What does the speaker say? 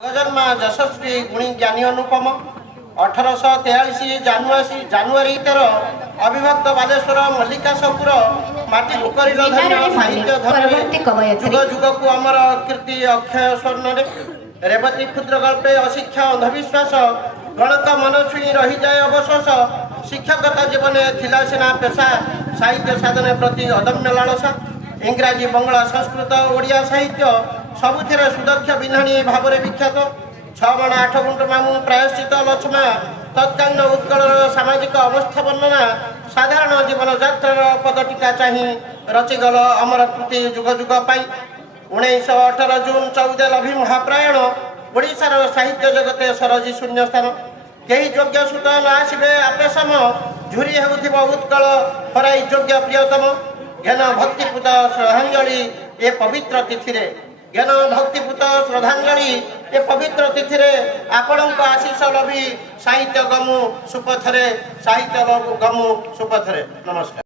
जन्म यशस्वी गुणी ज्ञानी अनुपम 1843 जानुरी 13 अविभक्त बालेश्वर मल्लिकाशपुर माटी भूकरील धन्य साहित्य धन जुग जुग को अमर कीर्ति अक्षय स्वर्ण रेवती क्षुद्र गल्पे अशिक्षा अंधविश्वास गणक मन छुई रही जाए अवशेष शिक्षकता जीवन थिला सिना पेशा साहित्य साधन प्रति अदम्य लालसा इंग्राजी बंगला संस्कृत ओडिया साहित्य सबुथिरे सुदक्ष विधानी भाव विख्यात 6 बण 8 गुंट मामू प्रायश्चित लक्ष्मा तत्कालीन उत्कल सामाजिक अवस्था वर्णना साधारण जीवन यात्रार पदटिका चाही रचिगल अमर कृति जुग जुग पाई 1918 जून 14 लभी महाप्रायण ओडिशार साहित्य जगते सरजी शून्य स्थान कई योग्य सुत न आसबे आपे सम झुरी हेउथिबो उत्कल हराई योग्य प्रियतम ज्ञान भक्तिपूत श्रद्धांजलि ए पवित्र तिथि ज्ञान भक्तिपूत श्रद्धांजलि ए पवित्र तिथि आपणक आशीष लभी साहित्य गमु सुपथरे साहित्य गमु सुपथरे। नमस्कार।